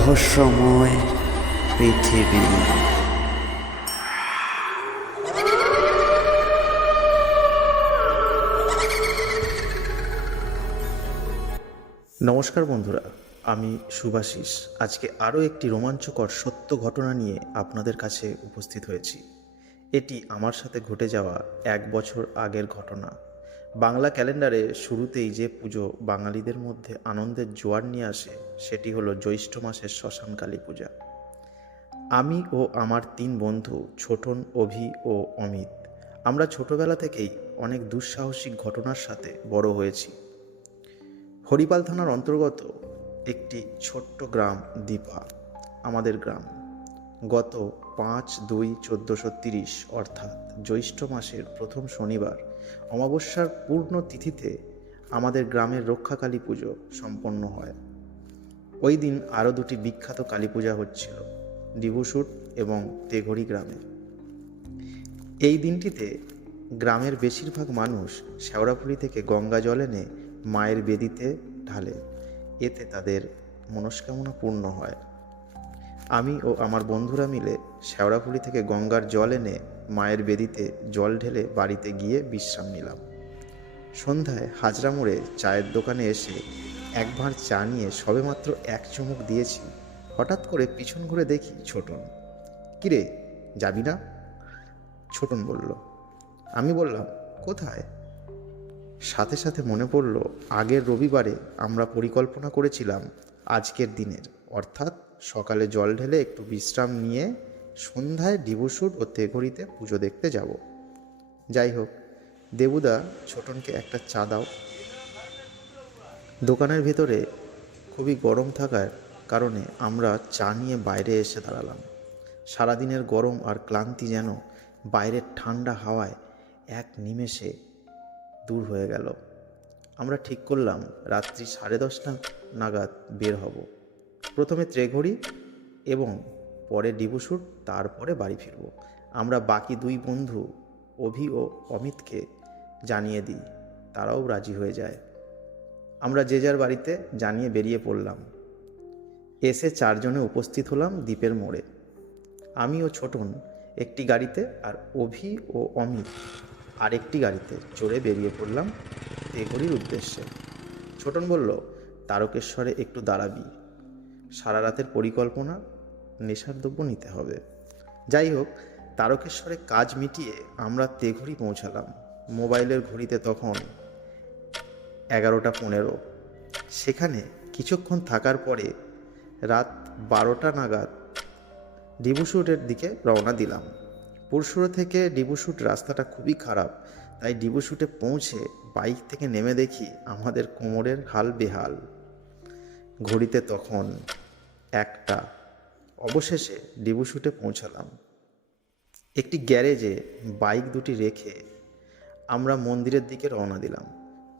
রহস্যময় পৃথিবী। নমস্কার বন্ধুরা, আমি শুভাশিস। আজকে আরও একটি রোমাঞ্চকর সত্য ঘটনা নিয়ে আপনাদের কাছে উপস্থিত হয়েছি। এটি আমার সাথে ঘটে যাওয়া 1 বছর আগের ঘটনা। বাংলা ক্যালেন্ডারে শুরুতেই যে পুজো বাঙালিদের মধ্যে আনন্দের জোয়ার নিয়ে আসে সেটি হলো জ্যৈষ্ঠ মাসের শ্মশান কালী পূজা। আমি ও আমার 3 বন্ধু ছোটন, অভি ও অমিত, আমরা ছোটবেলা থেকেই অনেক দুঃসাহসিক ঘটনার সাথে বড় হয়েছি। হরিপাল থানার অন্তর্গত একটি ছোট্ট গ্রাম দীপা আমাদের গ্রাম। গত 5/2/1430 অর্থাৎ জ্যৈষ্ঠ মাসের প্রথম শনিবার অমাবস্যার পূর্ণ তিথিতে আমাদের গ্রামের রক্ষাকালী পুজো সম্পন্ন হয়। ওই দিন আরও 2টি বিখ্যাত কালী পূজা হচ্ছিল, ডিবুসুট এবং তেঘড়ি গ্রামে। এই দিনটিতে গ্রামের বেশিরভাগ মানুষ শেওড়াফুলি থেকে গঙ্গা জল এনে মায়ের বেদিতে ঢালে, এতে তাদের মনস্কামনা পূর্ণ হয়। আমি ও আমার বন্ধুরা মিলে শেওড়াফুলি থেকে গঙ্গার জল এনে মায়ের বেদিতে জল ঢেলে বাড়িতে গিয়ে বিশ্রাম নিলাম। সন্ধ্যায় হাজরা মোড়ে চায়ের দোকানে এসে এক ভাঁড় চা নিয়ে সবেমাত্র 1 চুমুক দিয়েছি, হঠাৎ করে পিছন ঘুরে দেখি ছোটন। কিরে, যাবি না? ছোটন বলল। আমি বললাম, কোথায়? সাথে সাথে মনে পড়ল আগের রবিবারে আমরা পরিকল্পনা করেছিলাম আজকের দিনের, অর্থাৎ সকালে জল ঢেলে একটু বিশ্রাম নিয়ে সন্ধ্যায় ডিবুসুট ও তেঘড়িতে পুজো দেখতে যাব। যাই হোক, দেবুদা, ছোটনকে একটা চা দাও। দোকানের ভেতরে খুবই গরম থাকার কারণে আমরা চা নিয়ে বাইরে এসে দাঁড়ালাম। সারাদিনের গরম আর ক্লান্তি যেন বাইরের ঠান্ডা হাওয়ায় এক নিমেষে দূর হয়ে গেল। আমরা ঠিক করলাম রাত্রি 10:30 নাগাদ বের হব। প্রথমে ত্রেঘড়ি এবং পরে ডিবুসুট, তারপরে বাড়ি ফিরব। আমরা বাকি 2 বন্ধু অভি ও অমিতকে জানিয়ে দিই, তারাও রাজি হয়ে যায়। আমরা যে যার বাড়িতে জানিয়ে বেরিয়ে পড়লাম। এসে 4 জনে উপস্থিত হলাম দ্বীপের মোড়ে। আমি ও ছোটন একটি গাড়িতে আর অভি ও অমিত আরেকটি গাড়িতে চড়ে বেরিয়ে পড়লাম তেঘড়ির উদ্দেশ্যে। ছোটন বলল, তারকেশ্বরে একটু দাঁড়াবি, সারা রাতের পরিকল্পনা, নেশার দ্রব্য নিতে হবে। যাই হোক, তারকেশ্বরে কাজ মিটিয়ে আমরা তেঘড়ি পৌঁছালাম। মোবাইলের ঘড়িতে তখন 11:15। সেখানে কিছুক্ষণ থাকার পরে রাত 12টা নাগাদ ডিবুসুটের দিকে রওনা দিলাম। পুরসুরা থেকে ডিবুসুট রাস্তাটা খুবই খারাপ, তাই ডিবুসুটে পৌঁছে বাইক থেকে নেমে দেখি আমাদের কোমরের হাল বেহাল। ঘড়িতে তখন 1টা। অবশেষে ডিবুসুটে পৌঁছালাম। একটি গ্যারেজে বাইক 2টি রেখে আমরা মন্দিরের দিকে রওনা দিলাম।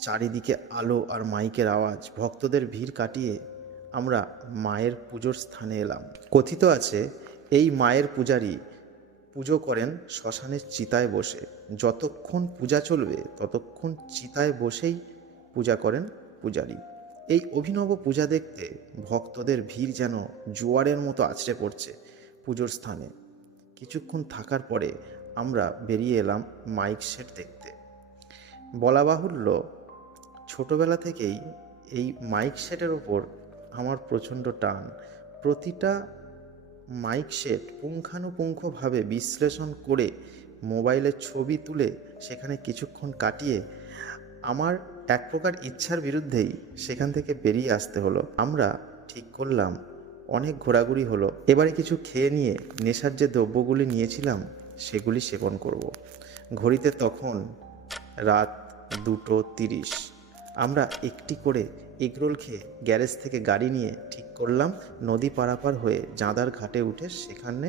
চারিদিকে আলো আর মাইকের আওয়াজ, ভক্তদের ভিড় কাটিয়ে আমরা মায়ের পুজোর স্থানে এলাম। কথিত আছে এই মায়ের পূজারী পুজো করেন শ্মশানের চিতায় বসে। যতক্ষণ পূজা চলবে ততক্ষণ চিতায় বসেই পূজা করেন পূজারী। এই অভিনব পূজা দেখতে ভক্তদের ভিড় যেন জোয়ারের মতো আছড়ে পড়ছে পুজোর স্থানে। কিছুক্ষণ থাকার পরে আমরা বেরিয়ে এলাম মাইক সেট দেখতে। বলা বাহুল্য, ছোটবেলা থেকেই এই মাইক সেটের ওপর আমার প্রচণ্ড টান। প্রতিটা মাইক সেট পুঙ্খানুপুঙ্খভাবে বিশ্লেষণ করে মোবাইলের ছবি তুলে সেখানে কিছুক্ষণ কাটিয়ে আমার এক প্রকার ইচ্ছার বিরুদ্ধেই সেখান থেকে বেরিয়ে আসতে হলো। আমরা ঠিক করলাম অনেক ঘোরাঘুরি হলো, এবারে কিছু খেয়ে নিয়ে নেশার যে দ্রব্যগুলি নিয়েছিলাম সেগুলি সেবন করব। ঘড়িতে তখন রাত 2:30। আমরা একটি করে এগরোল খেয়ে গ্যারেজ থেকে গাড়ি নিয়ে ঠিক করলাম নদী পারাপার হয়ে জাঁদার ঘাটে উঠে সেখানে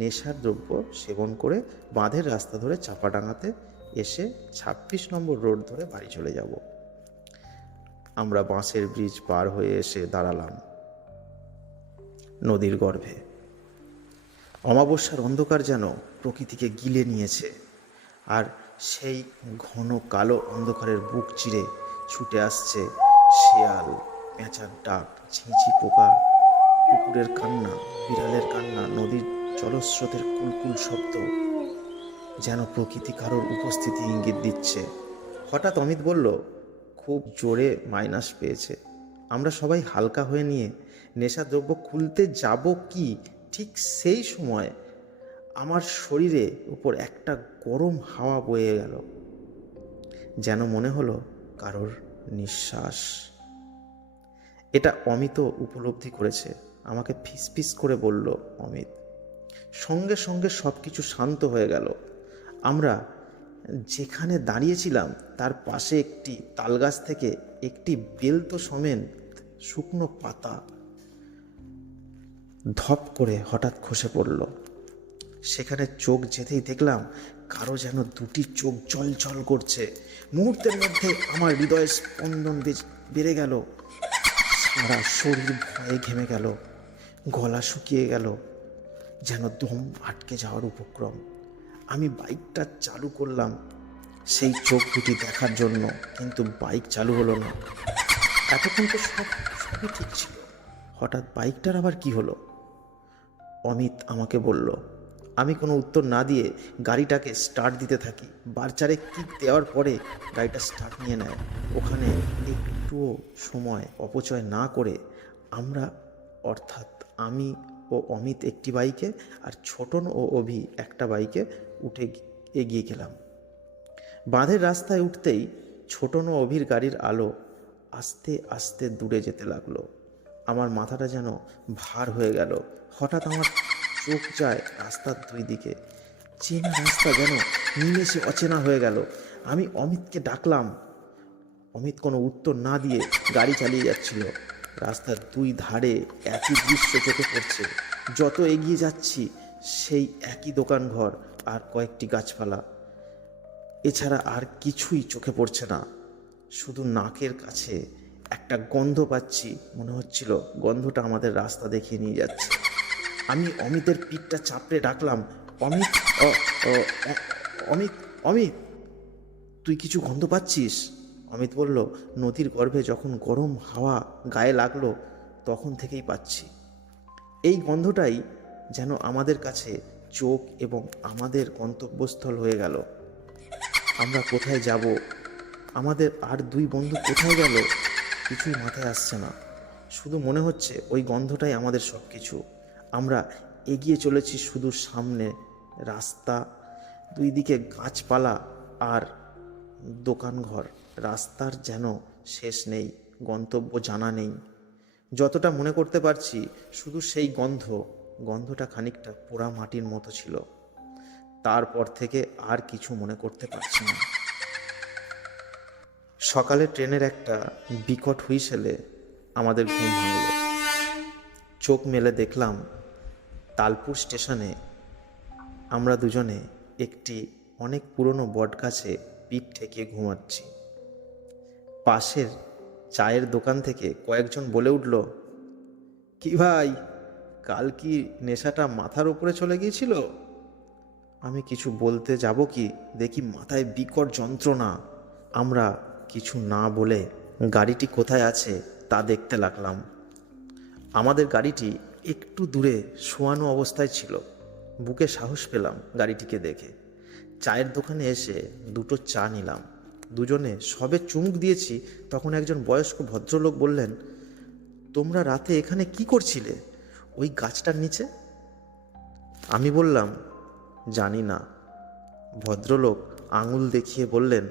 নেশার দ্রব্য সেবন করে বাঁধের রাস্তা ধরে চাপাডাঙ্গাতে এসে 26 নম্বর রোড ধরে বাড়ি চলে যাব। আমরা বাঁশের ব্রিজ পার হয়ে এসে দাঁড়ালাম নদীর গর্ভে। অমাবস্যার অন্ধকার যেন প্রকৃতিকে গিলে নিয়েছে, আর সেই ঘন কালো অন্ধকারের বুক চিরে ছুটে আসছে শেয়াল, পেঁচার ডাক, ঝিঁঝি পোকা, কুকুরের কান্না, বিড়ালের কান্না, নদীর জলস্রোতের কুলকুল শব্দ, যেন প্রকৃতি কারোর উপস্থিতি ইঙ্গিত দিচ্ছে। হঠাৎ অমিত বলল, খুব জোরে মাইনাস পেয়েছে। আমরা সবাই হালকা হয়ে নিয়ে নেশাদ্রব্য খুলতে যাব কি ঠিক সেই সময় আমার শরীরে উপর একটা গরম হাওয়া বয়ে গেল, যেন মনে হলো কারোর নিঃশ্বাস। এটা অমিত উপলব্ধি করেছে। আমাকে ফিসফিস করে বলল অমিত। সঙ্গে সঙ্গে সব কিছু শান্ত হয়ে গেল। আমরা যেখানে দাঁড়িয়েছিলাম তার পাশে একটি তালগাছ থেকে একটি বেলতো সমেত শুকনো পাতা ধপ করে হঠাৎ খসে পড়ল। সেখানে চোখ যেতেই দেখলাম কারো যেন দুটি চোখ জল জল করছে। মুহূর্তের মধ্যে আমার হৃদয়ের স্পন্দন বেড়ে গেল, সারা শরীর ভয়ে ঘেমে গেল, গলা শুকিয়ে গেল, যেন দম আটকে যাওয়ার উপক্রম। আমি বাইকটা চালু করলাম সেই চোখ দুটি দেখার জন্য, কিন্তু বাইক চালু হলো না। এতক্ষণ তো সবই ঠিক ছিল, হঠাৎ বাইকটার আবার কি হলো? অমিত আমাকে বলল। আমি কোনো উত্তর না দিয়ে গাড়িটাকে স্টার্ট দিতে থাকি। বারচারে কিক দেওয়ার পরে গাড়িটা স্টার্ট নিয়ে নেয়। ওখানে একটুও সময় অপচয় না করে আমরা, অর্থাৎ আমি ও অমিত একটি বাইকে আর ছোটন ও অভি একটা বাইকে উঠে এগিয়ে গেলাম। বাঁধের রাস্তায় উঠতেই ছোটন ও অভির গাড়ির আলো আস্তে আস্তে দূরে যেতে লাগলো। আমার মাথাটা যেন ভার হয়ে গেল। হঠাৎ আমার চোখ যায় রাস্তার দুই দিকে। চেনা রাস্তা যেন নিমেষে অচেনা হয়ে গেল। আমি অমিতকে ডাকলাম। অমিত কোনো উত্তর না দিয়ে গাড়ি চালিয়ে যাচ্ছিল। রাস্তার দুই ধারে একই দৃশ্য চোখে পড়ছে। যত এগিয়ে যাচ্ছি সেই একই দোকানঘর আর কয়েকটি গাছপালা, এছাড়া আর কিছুই চোখে পড়ছে না। শুধু নাকের কাছে একটা গন্ধ পাচ্ছি, মনে হচ্ছিল গন্ধটা আমাদের রাস্তা দেখিয়ে নিয়ে যাচ্ছে। আমি অমিতের পিঠটা চাপড়ে ডাকলাম, অমিত, অমিত, অমিত, তুই কিছু গন্ধ পাচ্ছিস? অমিত বলল, নদীর গর্ভে যখন গরম হাওয়া গায়ে লাগলো তখন থেকেই পাচ্ছি। এই গন্ধটাই যেন আমাদের কাছে চোখ এবং আমাদের গন্তব্যস্থল হয়ে গেল। আমরা কোথায় যাব? আমাদের আর দুই বন্ধু কোথায় গেল? কিছুই মাথায় আসছে না। শুধু মনে হচ্ছে ওই গন্ধটাই আমাদের সব কিছু। আমরা এগিয়ে চলেছি শুধু সামনে, রাস্তা দুই দিকে গাছপালা আর দোকানঘর। রাস্তার যেন শেষ নেই, গন্তব্য জানা নেই। যতটা মনে করতে পারছি শুধু সেই গন্ধটা খানিকটা পোড়া মাটির মতো ছিল। তারপর থেকে আর কিছু মনে করতে পারছি না। সকালে ট্রেনের একটা বিকট হুইসেলে আমাদের ঘুম ভাঙল। চোখ মেলে দেখলাম তালপুর স্টেশনে আমরা দুজনে একটি অনেক পুরনো বটগাছে পিঠ ঠেকিয়ে ঘুমাচ্ছি। পাশের চায়ের দোকান থেকে কয়েকজন বলে উঠল, কি ভাই, কাল কি নেশাটা মাথার উপরে চলে গিয়েছিল? আমি কিছু বলতে যাব কি, দেখি মাথায় বিকট যন্ত্রণা। আমরা কিছু না বলে গাড়িটি কোথায় আছে তা দেখতে লাগলাম। আমাদের গাড়িটি একটু দূরে শোয়ানো অবস্থায় ছিল। বুকে সাহস পেলাম গাড়িটিকে দেখে। চায়ের দোকানে এসে দুটো চা নিলাম। দুজনে সবে চুমুক দিয়েছি তখন একজন বয়স্ক ভদ্রলোক বললেন, তোমরা রাতে এখানে কি করছিলে ওই গাছটার নিচে? আমি বললাম, জানি না। ভদ্রলোক আঙুল দেখিয়ে বললেন,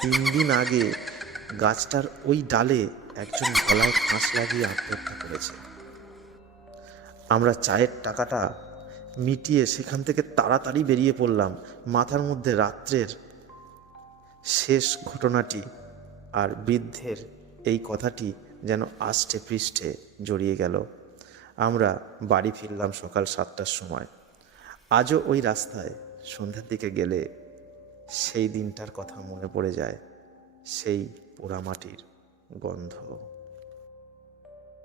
3 দিন আগে গাছটার ওই ডালে একজন গলায় ফাঁস লাগিয়ে আত্মহত্যা করেছে। আমরা চায়ের টাকাটা মিটিয়ে সেখান থেকে তাড়াতাড়ি বেরিয়ে পড়লাম। মাথার মধ্যে রাত্রের শেষ ঘটনাটি আর বৃদ্ধের এই কথাটি যেন আষ্টে পৃষ্ঠে জড়িয়ে গেল। আমরা বাড়ি ফিরলাম সকাল 7টার সময়। আজও ওই রাস্তায় সন্ধ্যার দিকে গেলে সেই দিনটার কথা মনে পড়ে যায়, সেই পোড়ামাটির গন্ধ।